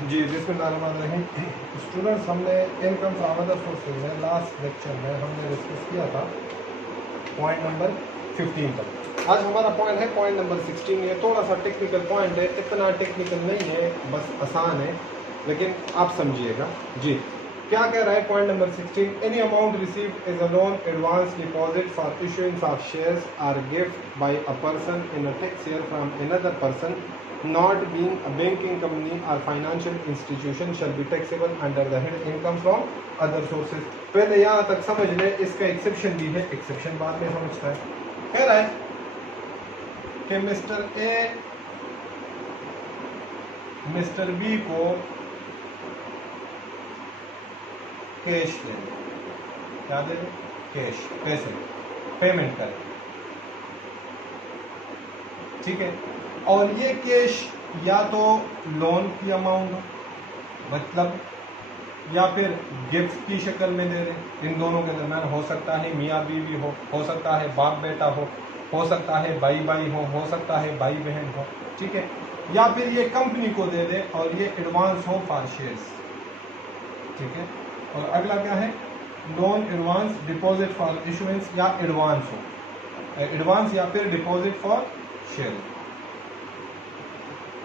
जी बिस्मिल्लाहिर्रहमानिर्रहीम। स्टूडेंट्स, हमने income from other sources में लास्ट लेक्चर में हमने डिस्कस किया था पॉइंट नंबर 15 तक। आज हमारा पॉइंट है पॉइंट नंबर 16। ये थोड़ा सा टेक्निकल पॉइंट है, इतना टेक्निकल नहीं है, बस आसान है, लेकिन आप समझिएगा। जी क्या कह रहा है point number 16? Any amount received as a loan, advance deposit for issuance of shares or gift by a person in a tax year from another person not being a banking company or financial institution shall be taxable under the head income from other sources। पहले यहाँ तक समझ ले, इसका exception भी है, exception बाद में समझता है। कह रहा है कि मिस्टर ए मिस्टर बी को कैश दे दे। क्या दे दे? कैश, पैसे, पेमेंट करे, ठीक है। और ये कैश या तो लोन की अमाउंट हो, मतलब या फिर गिफ्ट की शक्ल में दे दे। इन दोनों के दरमियान हो सकता है मियाँ बीवी हो सकता है बाप बेटा हो सकता है भाई भाई हो सकता है भाई बहन हो, ठीक है। या फिर ये कंपनी को दे दे और ये एडवांस हो फॉर शेयर्स, ठीक है। और अगला क्या है? Loan, advance, deposit for issuance या एडवांस हो, एडवांस या फिर डिपॉजिट फॉर शेयर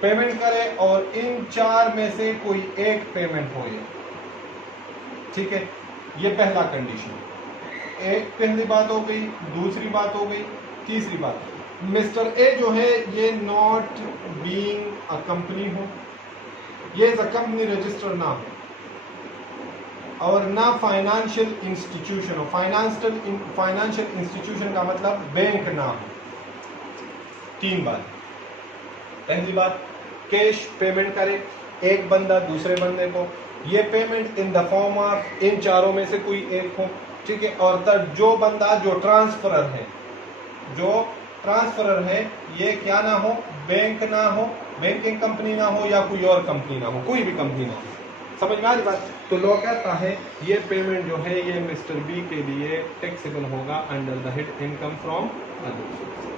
पेमेंट करे और इन चार में से कोई एक पेमेंट हो, ये ठीक है। ये पहला कंडीशन। एक पहली बात हो गई, दूसरी बात हो गई, तीसरी बात, मिस्टर ए जो है ये नॉट बीइंग अ कंपनी हो, ये एज अ कंपनी रजिस्टर ना हो, और ना फाइनेंशियल इंस्टीट्यूशन हो। फाइनेंशियल इंस्टीट्यूशन का मतलब बैंक ना हो। तीन बात। पहली बात, कैश पेमेंट करे एक बंदा दूसरे बंदे को, ये payment in the form of इन चारों में से कोई एक हो, ठीक है। और तब जो बंदा जो ट्रांसफरर है ये क्या ना हो? बैंक ना हो, बैंकिंग कंपनी ना हो या कोई और कंपनी ना हो, कोई भी कंपनी ना हो। समझ में आ रही बात? तो लॉ कहता है ये पेमेंट जो है ये मिस्टर बी के लिए टैक्सेबल होगा under the head income from other sources,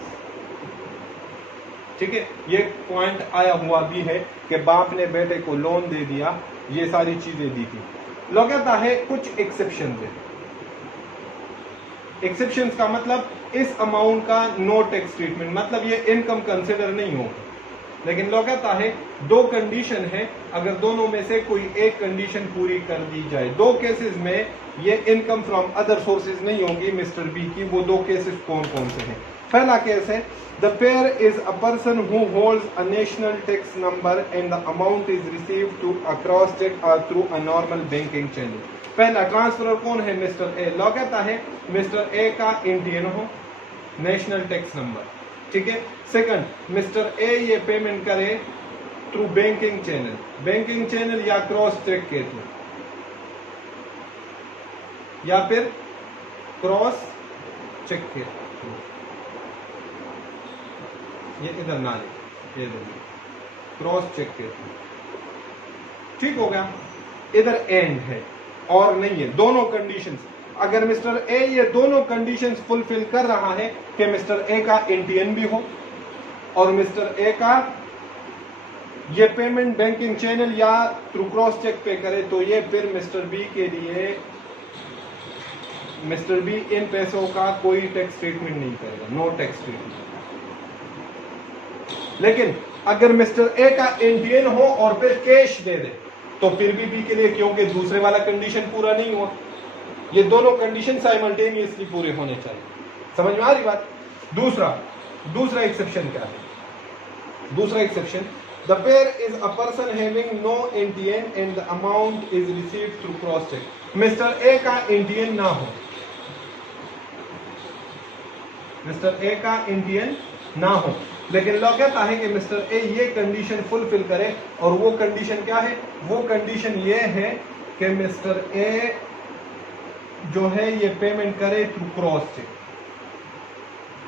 ठीक है। ये पॉइंट आया हुआ भी है कि बाप ने बेटे को लोन दे दिया, ये सारी चीजें दी थी। लॉ कहता है कुछ एक्सेप्शन है। एक्सेप्शंस का मतलब इस अमाउंट का नो टैक्स ट्रीटमेंट, मतलब ये इनकम कंसिडर नहीं हो। लेकिन लॉ कहता है दो कंडीशन है, अगर दोनों में से कोई एक कंडीशन पूरी कर दी जाए। दो केसेस में ये इनकम फ्रॉम अदर सोर्सेज नहीं होगी मिस्टर बी की। वो दो केसेस कौन कौन से हैं? पहला केस है the payer is a person who holds a national tax number and the amount is received to a cross cheque और through a normal banking channel. पहला ट्रांसफर कौन है? Mister A. लॉ कहता है मिस्टर ए का Indian हो, national tax number, ठीक है। सेकंड, मिस्टर ए ये पेमेंट करे थ्रू बैंकिंग चैनल या क्रॉस चेक के थ्रू, या फिर क्रॉस चेक के थ्रू। ये इधर ना ले, ये क्रॉस चेक के थ्रू, ठीक हो गया। इधर एंड है और नहीं है, दोनों कंडीशंस। अगर मिस्टर ए ये दोनों कंडीशंस फुलफिल कर रहा है कि मिस्टर ए का इंडियन भी हो और मिस्टर ए का ये पेमेंट बैंकिंग चैनल या थ्रू क्रॉस चेक पे करे, तो ये फिर मिस्टर बी के लिए, मिस्टर बी इन पैसों का कोई टैक्स ट्रीटमेंट नहीं करेगा, नो टैक्स ट्रीटमेंट। लेकिन अगर मिस्टर ए का इंडियन हो और फिर कैश दे दे तो फिर भी बी के लिए, क्योंकि दूसरे वाला कंडीशन पूरा नहीं हुआ। ये दोनों कंडीशन साइमल्टेनियसली पूरे होने चाहिए। समझ में आ रही बात? दूसरा एक्सेप्शन क्या है? दूसरा exception, the payer is a person having no Indian and the amount is received through cross cheque. Mister A का इंडियन ना हो, मिस्टर ए का इंडियन ना हो, लेकिन लॉ कहता है कि मिस्टर ए ये कंडीशन फुलफिल करे। और वो कंडीशन क्या है? वो कंडीशन ये है कि मिस्टर ए जो है ये पेमेंट करे थ्रू क्रॉस चेक,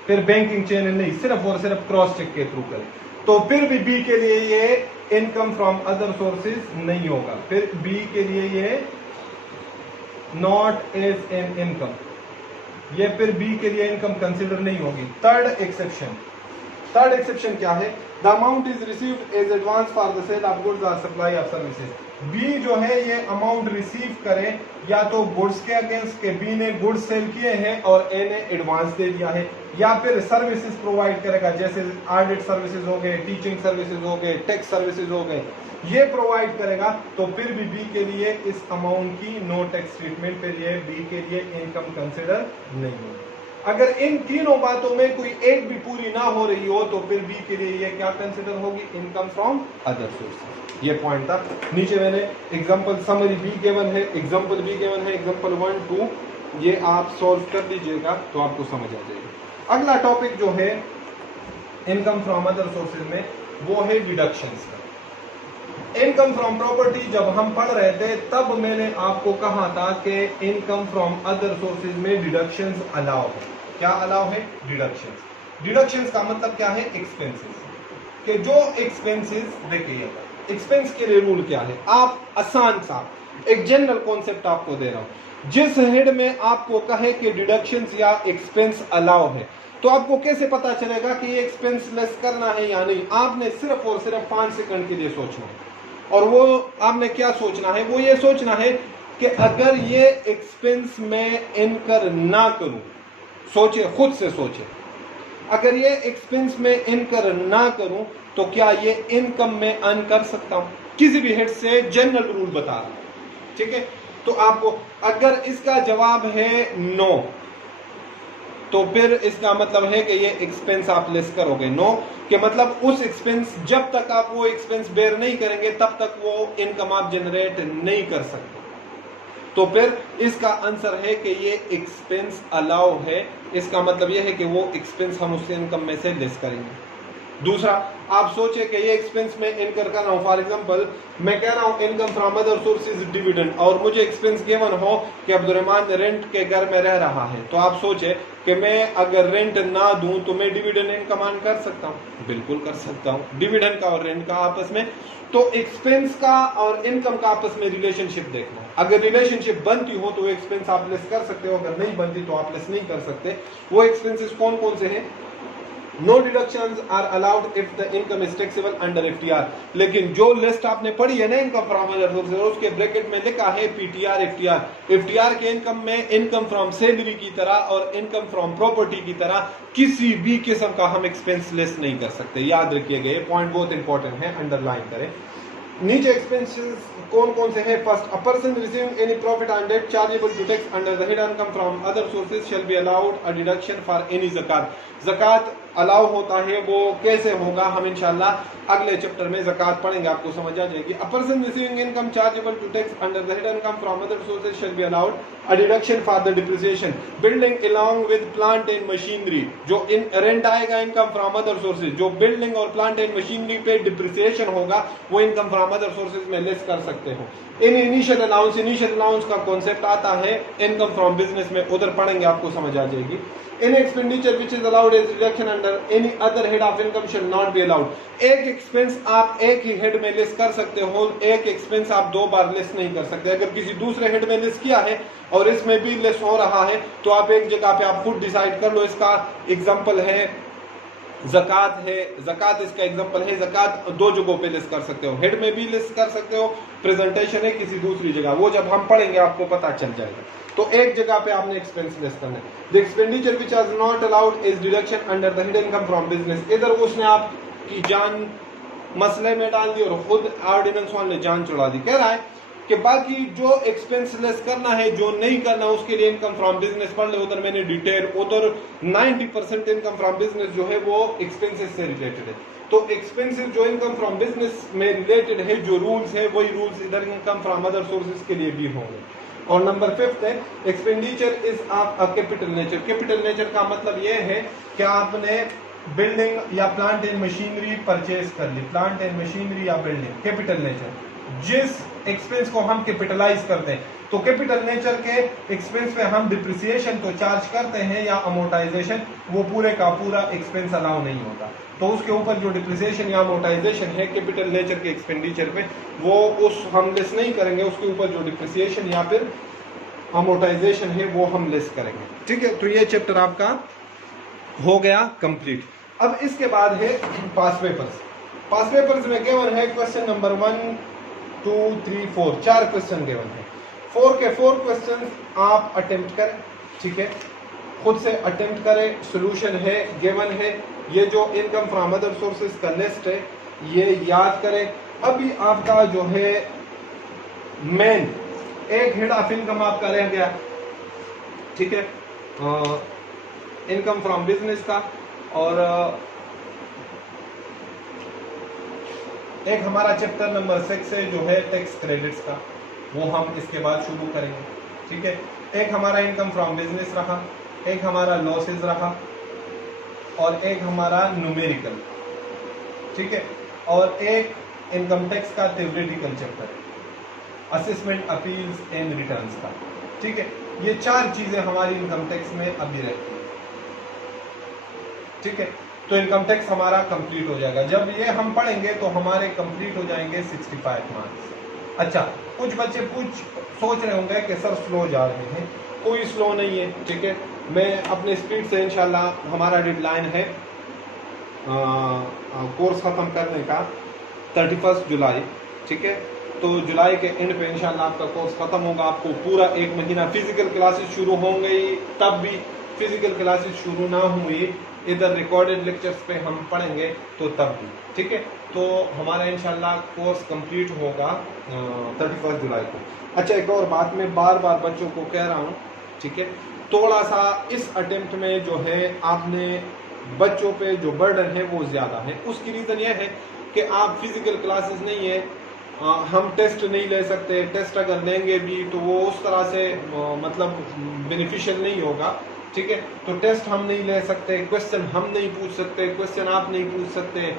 फिर बैंकिंग चैनल नहीं, सिर्फ और सिर्फ क्रॉस चेक के थ्रू करे, तो फिर भी बी के लिए ये इनकम फ्रॉम अदर सोर्सेज नहीं होगा। फिर बी के लिए ये नॉट एज एन इनकम, ये फिर बी के लिए इनकम कंसिडर नहीं होगी। थर्ड एक्सेप्शन, थर्ड एक्सेप्शन क्या है, the amount is received as advance for the sale of goods और सप्लाई ऑफ सर्विसेज। बी जो है ये अमाउंट रिसीव करे या तो गुड्स के अगेंस्ट के बी ने गुड्स सेल किए हैं और ए ने एडवांस दे दिया है, या फिर सर्विसेज प्रोवाइड करेगा जैसे ऑडिट सर्विसेज हो गए, टीचिंग सर्विसेज हो गए, टैक्स सर्विसेज हो गए, ये प्रोवाइड करेगा तो फिर भी बी के लिए इस अमाउंट की नो टैक्स ट्रीटमेंट, फिर ये बी के लिए इनकम कंसिडर नहीं होगी। अगर इन तीनों बातों में कोई एक भी पूरी ना हो रही हो तो फिर बी के लिए ये क्या कंसिडर होगी, इनकम फ्रॉम अदर सोर्सेज। ये पॉइंट था। नीचे मैंने एग्जांपल समरी बी गिवन है, एग्जांपल बी गिवन है, एग्जांपल 1 2 ये आप सॉल्व कर लीजिएगा तो आपको समझ आ जाएगा। अगला टॉपिक जो है इनकम फ्रॉम अदर सोर्सेज में वो है डिडक्शंस का। इनकम फ्रॉम प्रॉपर्टी जब हम पढ़ रहे थे तब मैंने आपको कहा था कि इनकम फ्रॉम अदर सोर्सेज में डिडक्शंस अलाउ है। क्या अलाउ है, डिडक्शंस। डिडक्शंस का मतलब क्या है, एक्सपेंसेस के जो एक्सपेंसेस, देखिए एक्सपेंस के लिए रूल क्या है, आप आसान सा एक जनरल कॉन्सेप्ट आपको दे रहा हूं। जिस हेड में आपको कहे कि डिडक्शंस या एक्सपेंस अलाउ है तो आपको कैसे पता चलेगा कि ये एक्सपेंस लेस करना है या नहीं। आपने सिर्फ और सिर्फ 5 सेकंड के लिए सोचना है और वो आपने क्या सोचना है, वो ये सोचना है कि अगर ये एक्सपेंस में इनकर ना करूं, सोचिए खुद से सोचिए, अगर ये एक्सपेंस में इनकर ना करूं तो क्या ये इनकम में अर्न कर सकता हूं। किसी भी हेड से जनरल रूल बता रहा हूं, ठीक है। तो आपको अगर इसका जवाब है नो तो फिर इसका मतलब है कि ये एक्सपेंस आप लेस करोगे। नो के मतलब उस एक्सपेंस, जब तक आप वो एक्सपेंस बेयर नहीं करेंगे तब तक वो इनकम आप जनरेट नहीं कर सकते। तो फिर इसका आंसर है कि ये एक्सपेंस अलाउ है। इसका मतलब ये है कि वो एक्सपेंस हम उससे इनकम में से लेस करेंगे। दूसरा, आप सोचे कि ये एक्सपेंस में इनकर कर रहा हूं, फॉर एग्जांपल मैं कह रहा हूं income from other sources dividend, और मुझे एक्सपेंस गिवन हो कि अब्दुर्रहमान रेंट के घर में रह रहा है, तो आप सोचे कि मैं अगर रेंट ना दूं तो मैं डिविडेंड इनकम अर्न कर सकता हूं। बिल्कुल कर सकता हूं। डिविडेंड का और रेंट का आपस में, तो एक्सपेंस का और इनकम का आपस में रिलेशनशिप देखना है। अगर रिलेशनशिप बनती हो तो एक्सपेंस आप लेस कर सकते हो, अगर नहीं बनती तो आप लेस नहीं कर सकते। वो एक्सपेंसेस कौन कौन से हैं? No deductions are allowed if the income is taxable under FTR. लेकिन जो लिस्ट आपने पढ़ी है ना इनकम फ्रॉम अदर सोर्सेज, उसके ब्रैकेट में लिखा है पीटीआर एफटीआर। एफटीआर के इनकम में इनकम फ्रॉम सैलरी की तरह और इनकम फ्रॉम प्रॉपर्टी की तरह किसी भी किस्म का हम एक्सपेंस लेस नहीं कर सकते। याद रखिएगा, ये पॉइंट बहुत इंपॉर्टेंट है, अंडरलाइन करें। नीचे एक्सपेंसेस कौन कौन से हैं? First, a person receiving any profit on debt chargeable to tax under the head income from other sources shall be allowed a deduction for any ज़कात। ज़कात अलाउ होता है, वो कैसे होगा हम इंशाल्लाह अगले चैप्टर में ज़कात पढ़ेंगे, आपको समझ आ जाएगी। A person receiving income chargeable to tax under the head income from other sources shall be allowed a deduction for the depreciation building along with plant and machinery. जो इन रेंट आएगा इनकम फ्रॉम अदर सोर्सेज, जो building और plant and machinery पे depreciation होगा वो income from other sources में less कर सकते हो। इन इनिशियल अलाउंस का कॉन्सेप्ट आता है इनकम फ्रॉम बिजनेस में, उधर पढ़ेंगे आपको समझ आ जाएगी। In expenditure which is allowed as reduction under any other head of income shall not be allowed. एक एक्सपेंस आप एक ही हेड में लेस कर सकते हो, एक एक्सपेंस आप 2 बार लेस नहीं कर सकते। अगर किसी दूसरे हेड में लेस किया है और इसमें भी लेस हो रहा है तो आप एक जगह पे आप खुद डिसाइड कर लो। इसका एग्जांपल है ज़कात है, ज़कात इसका एग्जांपल है। ज़कात 2 जगहों पे लेस कर सकते हो, हेड में भी लेस कर सकते हो, प्रेजेंटेशन है किसी दूसरी जगह, वो जब हम पढ़ेंगे आपको पता चल जाएगा। तो एक जगह पे आपने एक्सपेंस लेस करना है। The expenditure which are not allowed is deduction under the head income from business. इधर उसने आपकी जान मसले में डाल दी और खुद ऑर्डिनेंस वाले ने जान चढ़ा दी। कह रहा है कि बाकी जो एक्सपेंस लेस करना है, जो नहीं करना, उसके लिए इनकम फ्रॉम बिजनेस पढ़ ले। उधर मैंने डिटेल, उधर 90% इनकम फ्रॉम बिजनेस जो है वो एक्सपेंसेस से रिलेटेड है। तो एक्सपेंसेस जो इनकम फ्रॉम बिजनेस में रिलेटेड है, जो रूल्स है वही रूल्स इधर इनकम फ्रॉम अदर सोर्सेज के लिए भी होंगे। और नंबर 5 है expenditure is of a capital nature. Capital nature का मतलब यह है कि आपने बिल्डिंग या प्लांट एंड मशीनरी परचेज कर ली, प्लांट एंड मशीनरी या बिल्डिंग, कैपिटल नेचर। जिस एक्सपेंस को हम कैपिटलाइज करते हैं, तो कैपिटल नेचर के एक्सपेंस पे हम डिप्रिसिएशन तो चार्ज करते हैं या अमोर्टाइजेशन, वो पूरे का पूरा एक्सपेंस अलाउ नहीं होता। तो उसके ऊपर जो डिप्रिसिएशन या अमोर्टाइजेशन है कैपिटल नेचर के एक्सपेंडिचर पे, वो उस हम लेस नहीं करेंगे। उसके ऊपर जो डिप्रिसिएशन या फिर अमोर्टाइजेशन है वो हम लेस करेंगे। ठीक है, तो ये चैप्टर आपका हो गया कंप्लीट। अब इसके बाद है पास पेपर्स। पास पेपर्स में गिवन है क्वेश्चन नंबर 1 2 3 4, 4 क्वेश्चन गिवन है। 4 के 4 क्वेश्चन आप अटेम्प्ट करें, ठीक है, खुद से अटेम्प्ट करें। सोल्यूशन है गिवन है, ये जो इनकम फ्रॉम अदर सोर्सेज का लिस्ट है ये याद करें। अभी आपका जो है मेन एक हेड ऑफ इनकम आपका रह गया, ठीक है, इनकम फ्रॉम बिजनेस का, और एक हमारा चैप्टर नंबर 6 है जो है टैक्स क्रेडिट्स का, वो हम इसके बाद शुरू करेंगे, ठीक है। एक हमारा इनकम फ्रॉम बिजनेस रहा, एक हमारा लॉसेस रहा, और एक हमारा न्यूमेरिकल, ठीक है, और एक इनकम टैक्स का theoretical chapter, assessment appeals and returns का, ठीक है। ये 4 चीजें हमारी इनकम टैक्स में अभी रहती है, ठीक है। तो इनकम टैक्स हमारा कंप्लीट हो जाएगा। जब ये हम पढ़ेंगे तो हमारे कंप्लीट हो जाएंगे 65 मार्क्स। अच्छा, कुछ बच्चे सोच रहे होंगे कि सर स्लो जा रहे हैं, कोई स्लो नहीं है, ठीक है। मैं अपने स्पीड से इंशाल्लाह, हमारा डेडलाइन है कोर्स खत्म करने का 31 जुलाई, ठीक है। तो जुलाई के एंड पे इंशाल्लाह आपका कोर्स खत्म होगा। आपको पूरा 1 महीना फिजिकल क्लासेस शुरू होंगे, तब भी फिजिकल क्लासेस शुरू ना हुई, इधर रिकॉर्डेड लेक्चर्स पे हम पढ़ेंगे तो तब भी, ठीक है। तो हमारा इंशाल्लाह कोर्स कंप्लीट होगा 31 जुलाई को। अच्छा, एक और बात मैं बार बार बच्चों को कह रहा हूँ, ठीक है, थोड़ा सा इस अटेम्प्ट में जो है आपने बच्चों पे जो बर्डन है वो ज़्यादा है। उसकी रीज़न ये है कि आप फिजिकल क्लासेस नहीं है, हम टेस्ट नहीं ले सकते, टेस्ट अगर लेंगे भी तो वो उस तरह से मतलब बेनिफिशियल नहीं होगा, ठीक है। तो टेस्ट हम नहीं ले सकते, क्वेश्चन हम नहीं पूछ सकते, क्वेश्चन आप नहीं पूछ सकते,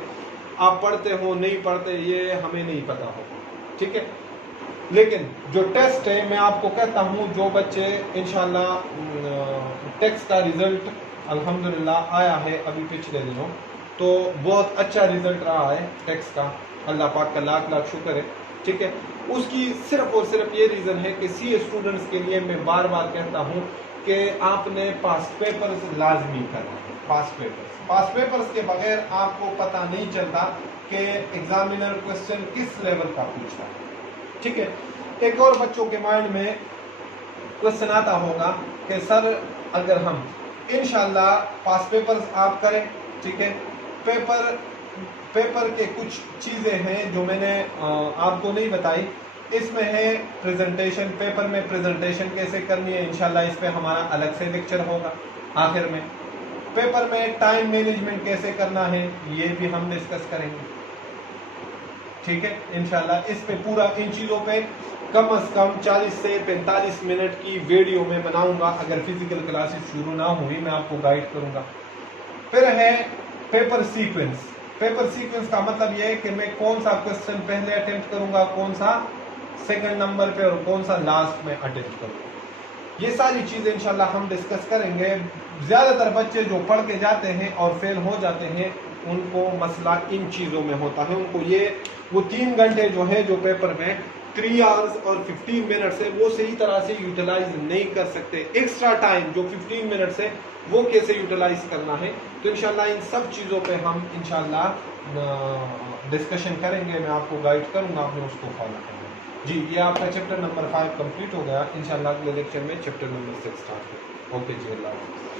आप पढ़ते हो नहीं पढ़ते ये हमें नहीं पता होगा, ठीक है। लेकिन जो टेस्ट है मैं आपको कहता हूँ, जो बच्चे इंशाल्लाह टैक्स का रिजल्ट अल्हम्दुलिल्लाह आया है अभी पिछले दिनों, तो बहुत अच्छा रिजल्ट रहा है टैक्स का, अल्लाह पाक का लाख लाख शुक्र है, ठीक है। उसकी सिर्फ और सिर्फ ये रीज़न है कि सी स्टूडेंट्स के लिए मैं बार बार कहता हूँ कि आपने पास पेपर्स लाजमी करना है। पास पेपर्स के बगैर आपको पता नहीं चलता कि एग्जामिनर क्वेश्चन किस लेवल का पूछ रहा है, ठीक है। एक और बच्चों के माइंड में क्वेश्चन आता होगा कि सर अगर हम इंशाल्लाह पास पेपर्स आप करें, ठीक है, पेपर के कुछ चीज़ें हैं जो मैंने आपको नहीं बताई। इसमें है प्रेजेंटेशन, पेपर में प्रेजेंटेशन कैसे करनी है, इंशाल्लाह इस पे हमारा अलग से लेक्चर होगा आखिर में। पेपर में टाइम मैनेजमेंट कैसे करना है ये भी हम डिस्कस करेंगे, ठीक है, इंशाल्लाह। इस पे पूरा इन चीज़ों पे कम से कम 40 से 45 मिनट की वीडियो में बनाऊंगा। अगर फिजिकल क्लासेस शुरू ना हुई मैं आपको गाइड करूंगा। फिर है पेपर सीक्वेंस। पेपर सीक्वेंस का मतलब यह है कि मैं कौन सा क्वेश्चन पहले अटेम्प्ट करूंगा, कौन सा सेकंड नंबर पे, और कौन सा लास्ट में अटेम्प्ट करूंगा। ये सारी चीजें इंशाल्लाह हम डिस्कस करेंगे। ज्यादातर बच्चे जो पढ़ के जाते हैं और फेल हो जाते हैं उनको मसला इन चीजों में होता है। उनको ये वो 3 घंटे जो है जो पेपर में 3 आवर्स और 15 मिनट्स है वो सही तरह से यूटिलाइज नहीं कर सकते। एक्स्ट्रा टाइम जो 15 मिनट्स है वो कैसे यूटिलाइज करना है, तो इंशाल्लाह इन सब चीज़ों पे हम इंशाल्लाह डिस्कशन करेंगे। मैं आपको गाइड करूंगा, आपने उसको फॉलो करना है। जी, ये आपका चैप्टर नंबर 5 कंप्लीट हो गया। इंशाल्लाह अगले लेक्चर में चैप्टर नंबर 6 स्टार्ट हो। ओके जी, अल्लाह हाफ़िज़।